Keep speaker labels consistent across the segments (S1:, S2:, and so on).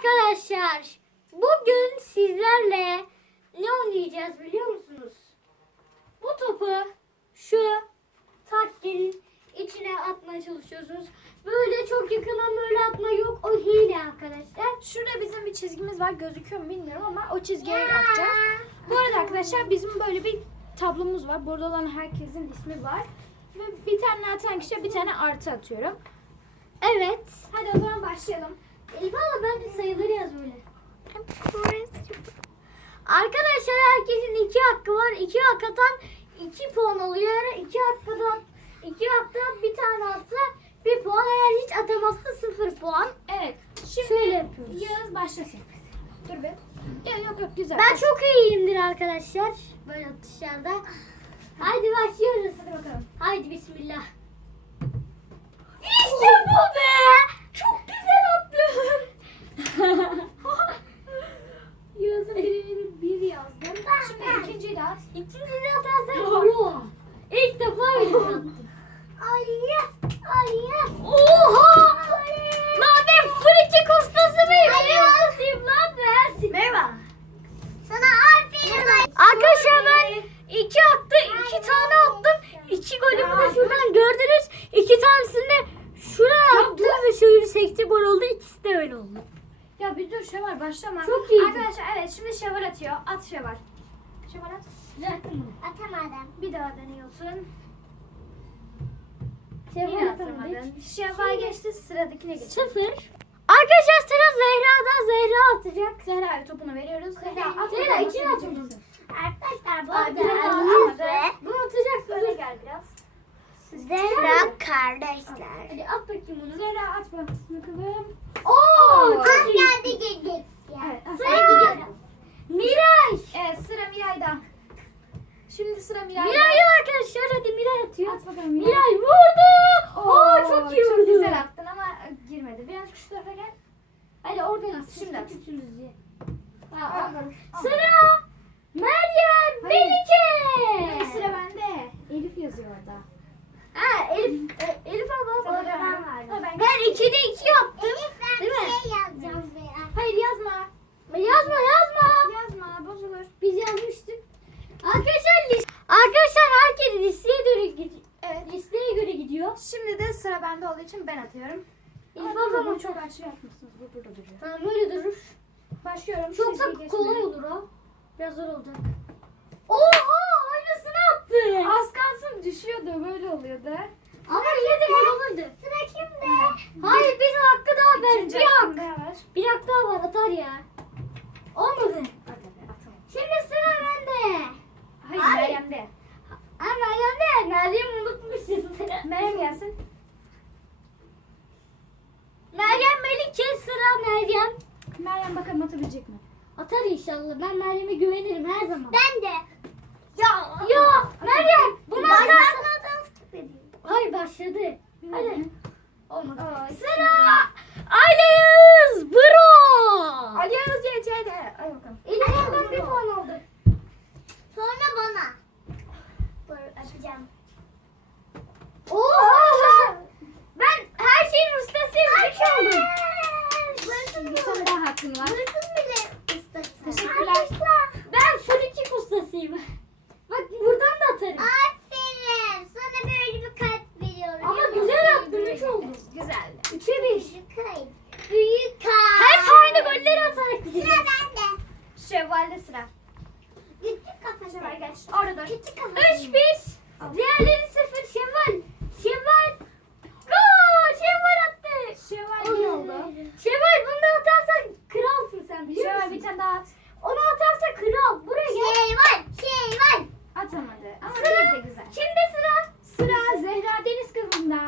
S1: Arkadaşlar bugün sizlerle ne oynayacağız biliyor musunuz? Bu topu şu takkenin içine atmaya çalışıyorsunuz. Böyle çok yakından böyle atma yok. O hile arkadaşlar.
S2: Şurada bizim bir çizgimiz var. Gözüküyor mu bilmiyorum ama o çizgiye atacağız. Bu arada arkadaşlar bizim böyle bir tablomuz var. Burada olan herkesin ismi var. Ve bir tane atan kişiye bir tane artı atıyorum.
S1: Evet.
S2: Hadi o zaman başlayalım.
S1: Valla ben de sayıları yaz böyle. Arkadaşlar herkesin iki hakkı var. İki hak atan iki puan. Eğer iki hakkadan iki haktan bir tane atsa bir puan. Eğer hiç atamazsa sıfır puan.
S2: Evet. Şimdi
S1: Şöyle yapıyoruz.
S2: Yağız başlasın. Dur be. Ya, yok yok güzel.
S1: Ben çok iyiyimdir arkadaşlar. Böyle atışlarda. Haydi başlıyoruz.
S2: Hadi bakalım.
S1: Haydi bismillah. İşte bu be.
S2: Yağız'ın birini bir yazdım. Şimdi ikinciyi de at.
S1: İkinciyi de atarsan yo. İlk defa öyle attım. Ay yes. Ay yes. Oha. Lan ben frikik ustası mıyım? Ne ustasıyım lan ben? Merhaba.
S3: Sana aferin.
S1: Arkadaşlar ben iki attı, iki tane attım. İki golümü de şuradan gördünüz. İki tanesini de şuraya attım ve şöyle sekti gol oldu. İkisi de öyle oldu.
S2: Ya bir dur Şevval başlama.
S1: Çok iyiydi.
S2: Arkadaşlar evet şimdi Şevval atıyor. At Şevval. Şevval at.
S1: Düzelttim bunu.
S3: Atamadım.
S2: Bir daha deniyorsun. Yine atamadın. Şevval geçti sıradakine geç.
S1: Sıfır. Arkadaşlar sıra Zehra'dan Zehra atacak.
S2: Zehra'ya topunu veriyoruz. Zehra at.
S1: Zehra,
S2: bakalım
S1: içine
S2: nasıl
S1: at
S2: geçeceksin.
S3: Arkadaşlar bu
S2: Abi, biraz
S3: arada
S2: atamadı.
S1: Bunu atacak.
S2: Böyle gel biraz.
S3: Zehra kardeşler.
S1: Hadi at bakayım onu.
S2: Zehra at bakalım.
S1: Oo, çok
S3: Az
S1: iyi.
S3: geldi geldik.
S2: Evet.
S1: Sıra Miray.
S2: Evet sıra Miray'da. Şimdi sıra Miray'da.
S1: Miray arkadaşlar hadi Miray atıyor.
S2: At bakalım Miray.
S1: Miray vurdu. Oo, çok iyi vurdu.
S2: Çok güzel attın ama girmedi. Birazcık şu tarafa gel.
S1: Hadi oradan at.
S2: Şimdi at. Al.
S1: Sıra Meryem
S2: Hayır.
S1: Melike.
S2: Hayır, sıra bende.
S1: Ha Elif e, Elif abla. Bana
S2: ben
S1: ver.
S2: verdim. Ha, ben-
S1: ikide iki yaptım.
S3: Elif ben
S1: Değil
S3: bir
S1: mi?
S3: şey yazacağım Zehra.
S2: Hayır yazma.
S1: Yazma yazma.
S2: Yazma bozulur.
S1: Biz yazmıştık. Arkadaşlar lis- Arkadaşlar herkes listeye göre gidiyor.
S2: Evet.
S1: Listeye göre gidiyor.
S2: Şimdi de sıra bende olduğu için ben atıyorum.
S1: Elif
S2: Ama
S1: abla
S2: bunu
S1: mı?
S2: çok aşırı yapmışsınız. Bu burada duruyor.
S1: Tamam öyle durur.
S2: Başlıyorum.
S1: Çok
S2: Çizgiyi
S1: da kolay olur o. Biraz zor olacak. Oha attı.
S2: Az kalsın düşüyordu. Böyle oluyordu.
S1: Ama yine de gol olurdu.
S3: Sıra kimde?
S1: Hayır bir hakkı daha ver.
S2: İkinci
S1: Bir hak.
S2: var.
S1: Bir hak daha var atar ya. Olmadı.
S2: Hadi hadi atalım.
S1: Şimdi sıra bende.
S2: Hayır,
S1: Hayır.
S2: Meryem'de.
S1: Ha Meryem de. Meryem unutmuşsun.
S2: Meryem gelsin.
S1: Meryem Melike sıra Meryem.
S2: Meryem bakalım atabilecek mi?
S1: Atar inşallah. Ben Meryem'e güvenirim her zaman.
S3: Ben de.
S1: Ya. Ya Meryem bunu
S3: Ben
S1: atar.
S3: sana ediyorum.
S1: Hayır başladı. Hadi. Olmadı. Sıra Ayleyız Bro.
S2: Ali Yağız YC'de. Ay bakalım.
S1: Elif ablam bir puan aldı.
S3: Sonra bana. Dur açacağım.
S1: Oha. Ben her şeyin ustasıyım. Üç oldum.
S3: Bırakın
S2: Bir tane daha hakkın var.
S3: Bırakın bile ustası.
S2: Teşekkürler.
S3: Arkadaşlar.
S1: Ben frikik ustasıyım. Bak buradan da atarım.
S3: Aferin. Sana böyle bir kalp veriyorum.
S1: Ama güzel attın. Üç oldu.
S2: Güzeldi.
S1: Üçe bir.
S3: Büyük kalp. Büyük kalp.
S1: Hep aynı golleri atarak
S3: Sıra
S1: gideceğiz.
S3: bende.
S2: Şevval'de sıra.
S3: Küçük kafası.
S2: Şevval geç. Orada dur.
S3: Küçük kafası.
S1: Üç bir. Diğerleri sıfır. Şevval. Şevval. Gol. Şevval attı.
S2: Şevval iyi oldu.
S1: Şevval bunu da atarsan kralsın sen biliyor
S2: Şevval
S1: musun?
S2: bir tane daha at.
S1: Onu atarsa kral. Buraya gel.
S3: Şey var. Şey var.
S2: Atamadı. Ama
S1: Sıra.
S2: yine de güzel.
S1: Kimde sıra?
S2: Sıra Zehra Deniz kızında.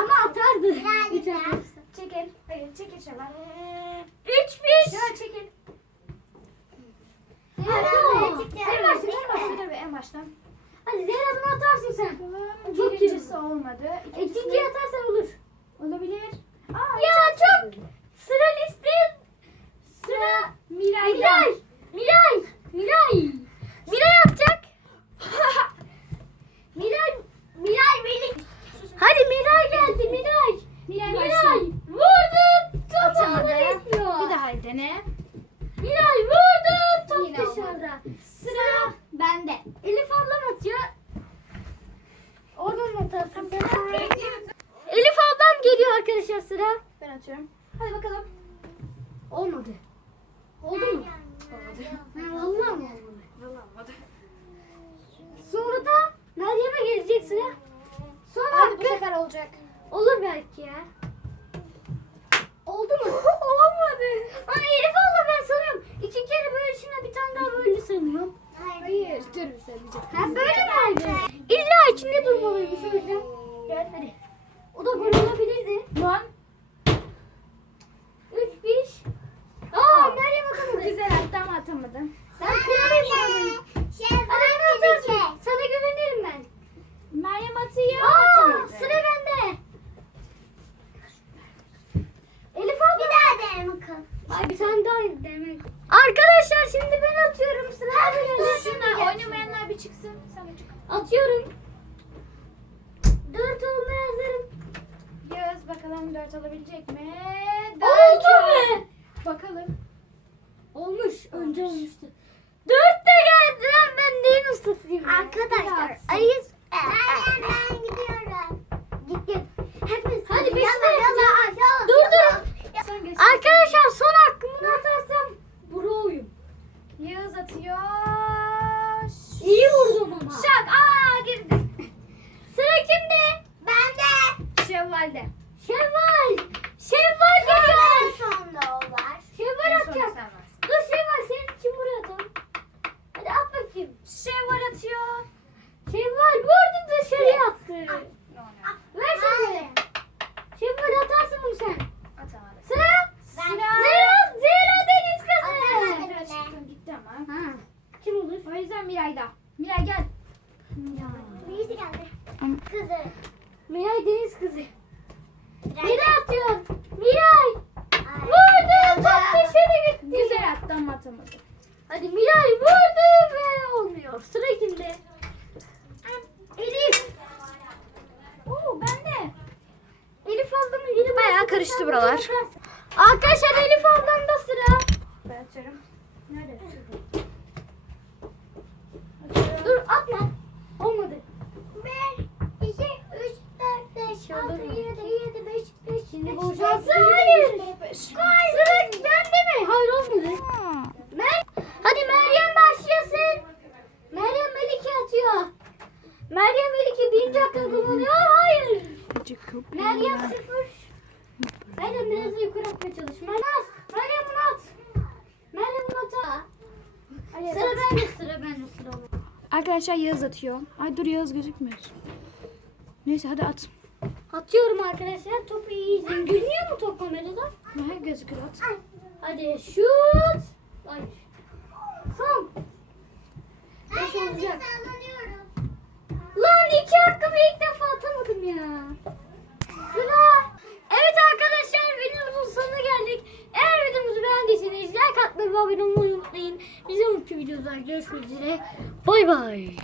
S1: Ama atardı.
S3: Birazcık
S1: Üç
S3: daha.
S1: atar.
S2: Çekil. Hayır çekil Şevval.
S1: Üç bir.
S2: Şevval çekil.
S1: Zehra. En başta en başta.
S2: Dur bir en baştan.
S1: Hadi Zehra bunu atarsın sen. Çok iyi.
S2: Birincisi olmadı. İkincisi
S1: İkinciyi atarsan olur.
S2: olabilir. Aa,
S1: Ya çok sıra liste. Sıra. Miray. Miray. Miray. Miray atacak. Miray. Miray Melik. Hadi Miray geldi Miray.
S2: Miray
S1: Miray.
S2: başlıyor.
S1: Vurdu. Top
S2: Atamadı.
S1: ağları yetmiyor.
S2: Hadi bakalım.
S1: Olmadı. Oldu mu? Ha, vallahi mi olmadı?
S2: Vallahi olmadı.
S1: Sonra da Meryem'e gelecek sıra. Sonra
S2: Hadi bu sefer olacak.
S1: Olur belki ya. Oldu mu? Olmadı. Ana Elif abla ben sanıyorum. İki kere böyle şimdi bir tane daha böyle sanıyorum.
S2: Hayır. Dur bir söyleyeceğim.
S1: Ha böyle mi oldu? İlla içinde durmalıymış o yüzden. Gel hadi. O da böyle olabilirdi.
S2: Lan.
S1: Üç, beş. Aa Meryem atamadı.
S2: Güzel attı ama atamadım.
S1: Sen kullanayım bana. Hadi ben atarsın. Sana güvenirim ben.
S2: Meryem atıyor.
S1: Aa
S2: atamadı.
S1: sıra bende. Elif abla.
S3: Bir daha dene bakalım.
S1: Ay bir tane daha demek. Arkadaşlar şimdi ben atıyorum. Sıra bende.
S2: Dur şuna oynamayanlar bir çıksın. Sen de çık.
S1: Atıyorum. Dört olmaya hazırım.
S2: Yağız bakalım 4 alabilecek mi?
S1: Oldu mu?
S2: Bakalım.
S1: Olmuş. Önce olmuştu. Dört de geldi lan. Ben neyin ustasıyım? ya?
S3: Arkadaşlar
S1: Bir daha.
S3: ayız. Ben, ben gidiyorum. Git git. Hepiniz
S1: Hadi
S3: yalla,
S1: beşte.
S3: yalla, aşağı.
S1: Dur durun.
S2: Sen geç.
S1: Arkadaşlar son hakkımı atarsam Bro'yum.
S2: Yağız atıyor.
S1: İyi vurdum ama.
S2: Şak. Aa girdi.
S1: Sıra kimde?
S3: Bende.
S2: Şevval'de.
S1: Şevval. Şevval geliyor.
S3: En sonda o var.
S1: Şevval
S2: En sonunda
S1: atacak.
S2: sen varsın.
S1: Dur Şevval senin için buraya atalım. Hadi at bakayım.
S2: Şevval atıyor.
S1: Şevval vurdu dışarıya attı.
S2: No, no.
S1: Ver Şevval'e. Şevval atarsın bunu sen.
S2: Atamadı.
S1: Sıra.
S3: Ben-
S1: Zira, Zira Deniz
S3: Atamadım.
S1: kızı.
S2: Biraz çıktım gitti ama.
S1: Ha. Kim olur?
S2: O yüzden Miray'da. Miray gel.
S3: Birisi geldi. Kızı.
S1: Miray Deniz kızı.
S3: Miray.
S1: Miray atıyor. Miray.
S3: Ay.
S1: Vurdu. Top dışarı gitti.
S2: Güzel attı ama atamadı.
S1: Hadi Miray vurdu ve olmuyor. Sıra kimde? Elif.
S2: Oo bende.
S1: Elif ablamın yeni
S2: Bayağı karıştı buralar.
S1: Arkadaşlar Elif ablamda sıra.
S2: Ben atıyorum.
S1: Nerede? Dur atma. Olmadı.
S3: Bir, iki, üç, dört, beş, altı, yedi, yedi, beş, beş,
S1: Şimdi
S3: beş,
S1: bu
S3: beş,
S1: şansı
S3: beş,
S1: hayır.
S3: beş,
S1: Sıra bende mi? Hayır olmadı. Mer Hadi Meryem başlasın. Meryem Melike atıyor. Meryem Melike birinci hakkını kullanıyor. Hayır. Meryem sıfır. Meryem biraz da yukarı atmaya çalış. Meryem, Meryem bunu at. Meryem bunu at. Sıra bende sıra bende sıra bende.
S2: Arkadaşlar Yağız atıyor. Ay dur Yağız gözükmüyor. Neyse hadi at.
S1: Atıyorum arkadaşlar. Topu iyi izleyin. Görünüyor mu top kamerada?
S2: Ha gözükür at.
S1: Hadi şut. Ay. Son. Beş olacak. Hakkımı ilk defa atamadım ya. Sıra. Evet arkadaşlar videomuzun sonuna geldik. Eğer videomuzu beğendiyseniz like atmayı ve abone olmayı unutmayın. Bize mutlu videolar görüşmek üzere. Bay bay.